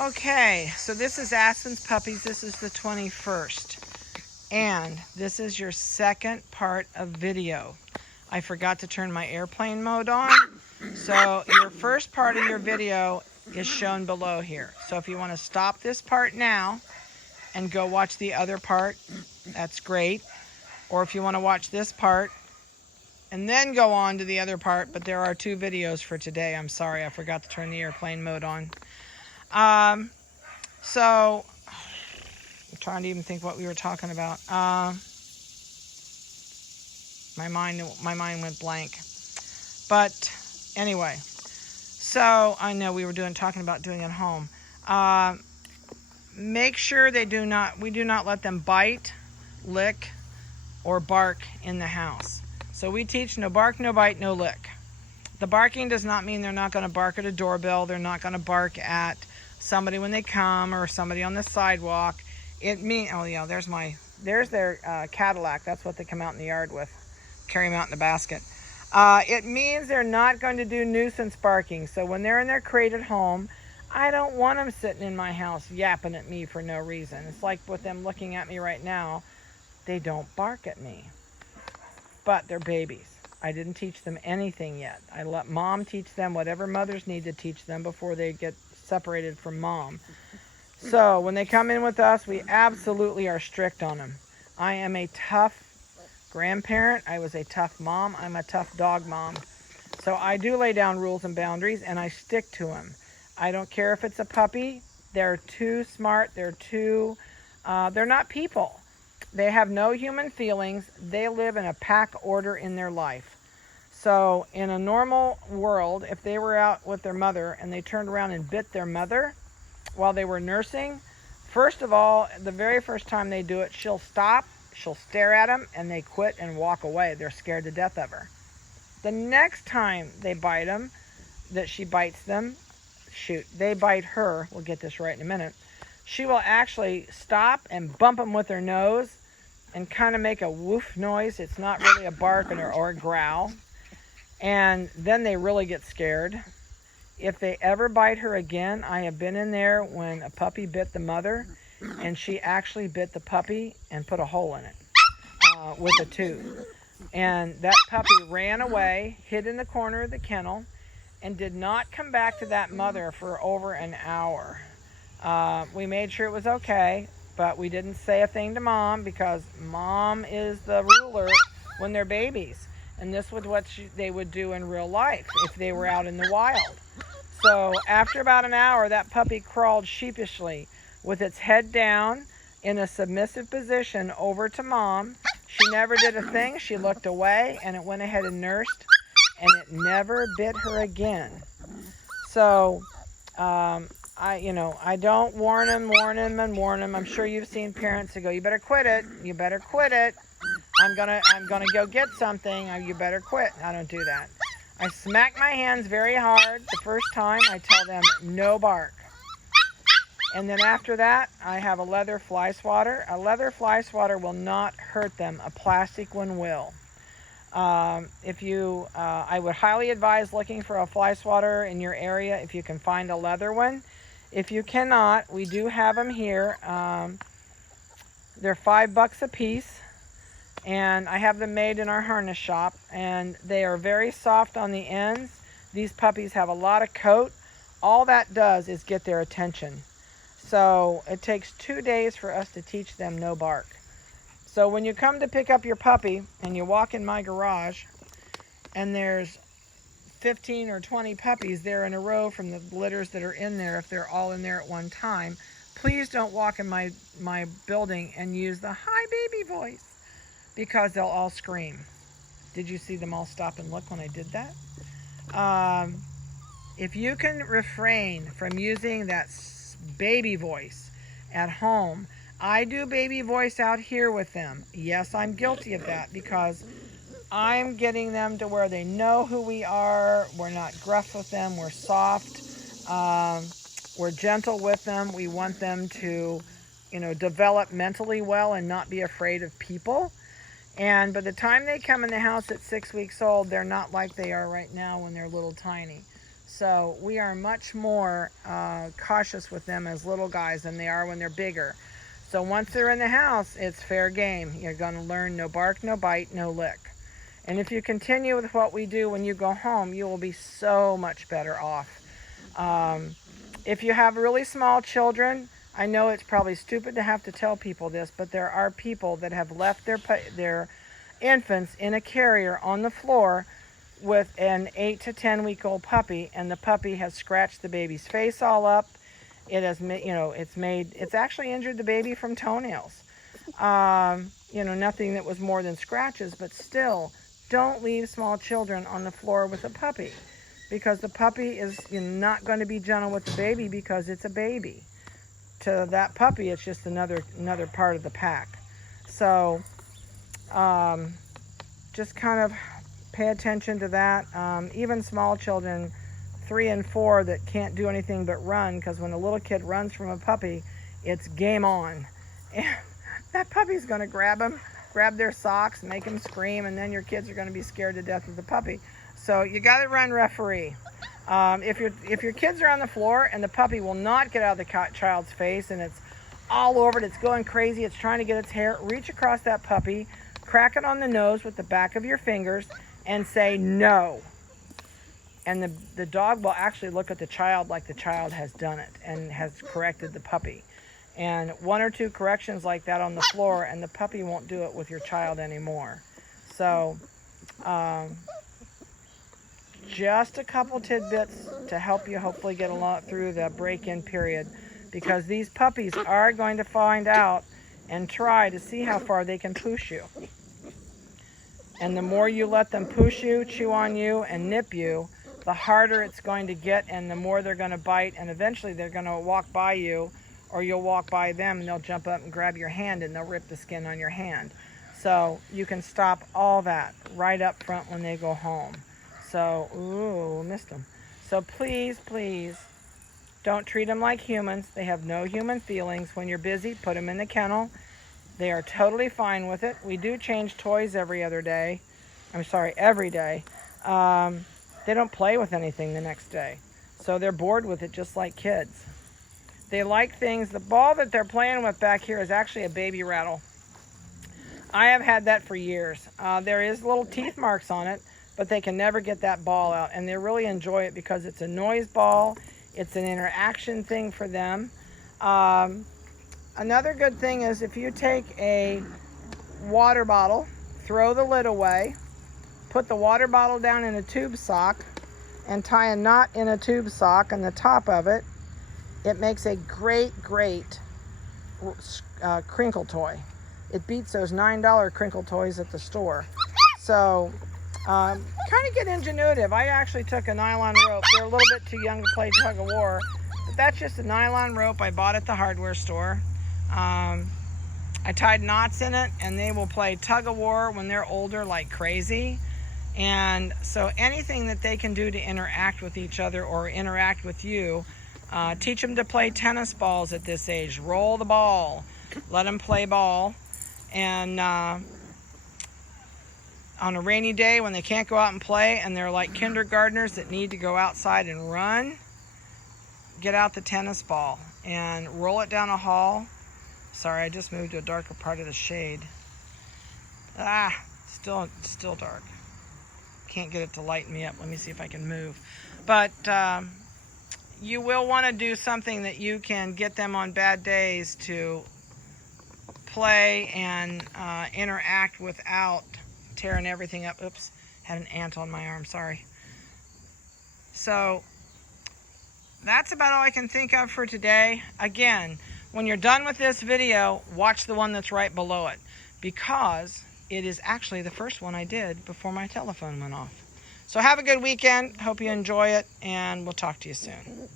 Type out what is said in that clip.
Okay, so this is Aspen's puppies. This is the 21st. And this is your second part of video. I forgot to turn my airplane mode on. So your first part of your video is shown below here. So if you want to stop this part now and go watch the other part, that's great. Or if you want to watch this part and then go on to the other part, but there are two videos for today. I'm sorry, I forgot to turn the airplane mode on. So I'm trying to even think what we were talking about. My mind went blank. But anyway, so I know we were talking about doing it at home. Make sure we do not let them bite, lick, or bark in the house. So we teach no bark, no bite, no lick. The barking does not mean they're not going to bark at a doorbell. They're not going to bark at somebody when they come or somebody on the sidewalk. It means, oh yeah, there's their Cadillac. That's what they come out in the yard with. Carry them out in the basket. It means they're not going to do nuisance barking. So when they're in their crate at home, I don't want them sitting in my house yapping at me for no reason. It's like with them looking at me right now. They don't bark at me. But they're babies. I didn't teach them anything yet. I let mom teach them whatever mothers need to teach them before they get separated from mom. So when they come in with us, we absolutely are strict on them. I am a tough grandparent. I was a tough mom. I'm a tough dog mom. So I do lay down rules and boundaries, and I stick to them. I don't care if it's a puppy. They're too smart. They're not people. They have no human feelings. They live in a pack order in their life. So in a normal world, if they were out with their mother and they turned around and bit their mother while they were nursing, first of all, the very first time they do it, she'll stop, she'll stare at them, and they quit and walk away. They're scared to death of her. The next time they bite them, that she bites them, they bite her, we'll get this right in a minute, she will actually stop and bump them with her nose and kind of make a woof noise. It's not really a bark or a growl. And then they really get scared. If they ever bite her again, I have been in there when a puppy bit the mother, and she actually bit the puppy and put a hole in it with a tooth. And that puppy ran away, hid in the corner of the kennel, and did not come back to that mother for over an hour. We made sure it was okay, but we didn't say a thing to mom because mom is the ruler when they're babies. And this was what they would do in real life if they were out in the wild. So after about an hour, that puppy crawled sheepishly with its head down in a submissive position over to mom. She never did a thing. She looked away, and it went ahead and nursed, and it never bit her again. So I don't warn them. I'm sure you've seen parents that go, "You better quit it. You better quit it. I'm gonna go get something. You better quit." I don't do that. I smack my hands very hard the first time. I tell them no bark. And then after that, I have a leather fly swatter. A leather fly swatter will not hurt them. A plastic one will. I would highly advise looking for a fly swatter in your area if you can find a leather one. If you cannot, we do have them here. They're $5 a piece, and I have them made in our harness shop, and they are very soft on the ends. These puppies have a lot of coat. All that does is get their attention. So it takes 2 days for us to teach them no bark. So when you come to pick up your puppy and you walk in my garage and there's 15 or 20 puppies there in a row from the litters that are in there, if they're all in there at one time, please don't walk in my building and use the "hi baby" voice, because they'll all scream. Did you see them all stop and look when I did that? If you can refrain from using that baby voice at home, I do baby voice out here with them. Yes, I'm guilty of that because I'm getting them to where they know who we are. We're not gruff with them. We're soft. We're gentle with them. We want them to, develop mentally well and not be afraid of people. And by the time they come in the house at 6 weeks old, they're not like they are right now when they're little tiny. So we are much more cautious with them as little guys than they are when they're bigger. So once they're in the house, it's fair game. You're going to learn no bark, no bite, no lick. And if you continue with what we do when you go home, you will be so much better off. If you have really small children, I know it's probably stupid to have to tell people this, but there are people that have left their infants in a carrier on the floor with an 8 to 10 week old puppy, and the puppy has scratched the baby's face all up. It has, it's actually injured the baby from toenails. Nothing that was more than scratches, but still, don't leave small children on the floor with a puppy, because the puppy is not going to be gentle with the baby because it's a baby. To that puppy, it's just another part of the pack. So just kind of pay attention to that. Even small children, 3 and 4, that can't do anything but run, because when a little kid runs from a puppy, it's game on. And that puppy's going to grab their socks, make them scream, and then your kids are going to be scared to death of the puppy. So you got to run referee. If your kids are on the floor and the puppy will not get out of the child's face and it's all over it, it's going crazy, it's trying to get its hair, reach across that puppy, crack it on the nose with the back of your fingers, and say no. And the dog will actually look at the child like the child has done it and has corrected the puppy. And 1 or 2 corrections like that on the floor, and the puppy won't do it with your child anymore. So just a couple tidbits to help you hopefully get along through the break-in period, because these puppies are going to find out and try to see how far they can push you. And the more you let them push you, chew on you, and nip you, the harder it's going to get, and the more they're going to bite, and eventually they're going to walk by you, or you'll walk by them and they'll jump up and grab your hand and they'll rip the skin on your hand. So you can stop all that right up front when they go home. So, ooh, missed them. So please, please, don't treat them like humans. They have no human feelings. When you're busy, put them in the kennel. They are totally fine with it. We do change toys every day. They don't play with anything the next day. So they're bored with it just like kids. They like things. The ball that they're playing with back here is actually a baby rattle. I have had that for years. There is little teeth marks on it, but they can never get that ball out, and they really enjoy it because it's a noise ball. It's an interaction thing for them. Another good thing is if you take a water bottle, throw the lid away, put the water bottle down in a tube sock, and tie a knot in a tube sock on the top of it, it makes a great crinkle toy. It beats those $9 crinkle toys at the store. So kind of get ingenuitive. I actually took a nylon rope. They're a little bit too young to play tug of war, but that's just a nylon rope I bought at the hardware store. I tied knots in it, and they will play tug of war when they're older like crazy. And so anything that they can do to interact with each other or interact with you, teach them to play tennis balls at this age. Roll the ball. Let them play ball. And on a rainy day when they can't go out and play and they're like kindergartners that need to go outside and run, get out the tennis ball and roll it down a hall. Sorry, I just moved to a darker part of the shade. Still dark. Can't get it to lighten me up. Let me see if I can move. But you will want to do something that you can get them on bad days to play and interact without tearing everything up. Oops, had an ant on my arm, sorry. So that's about all I can think of for today. Again, when you're done with this video, watch the one that's right below it, because it is actually the first one I did before my telephone went off. So have a good weekend. Hope you enjoy it, and we'll talk to you soon.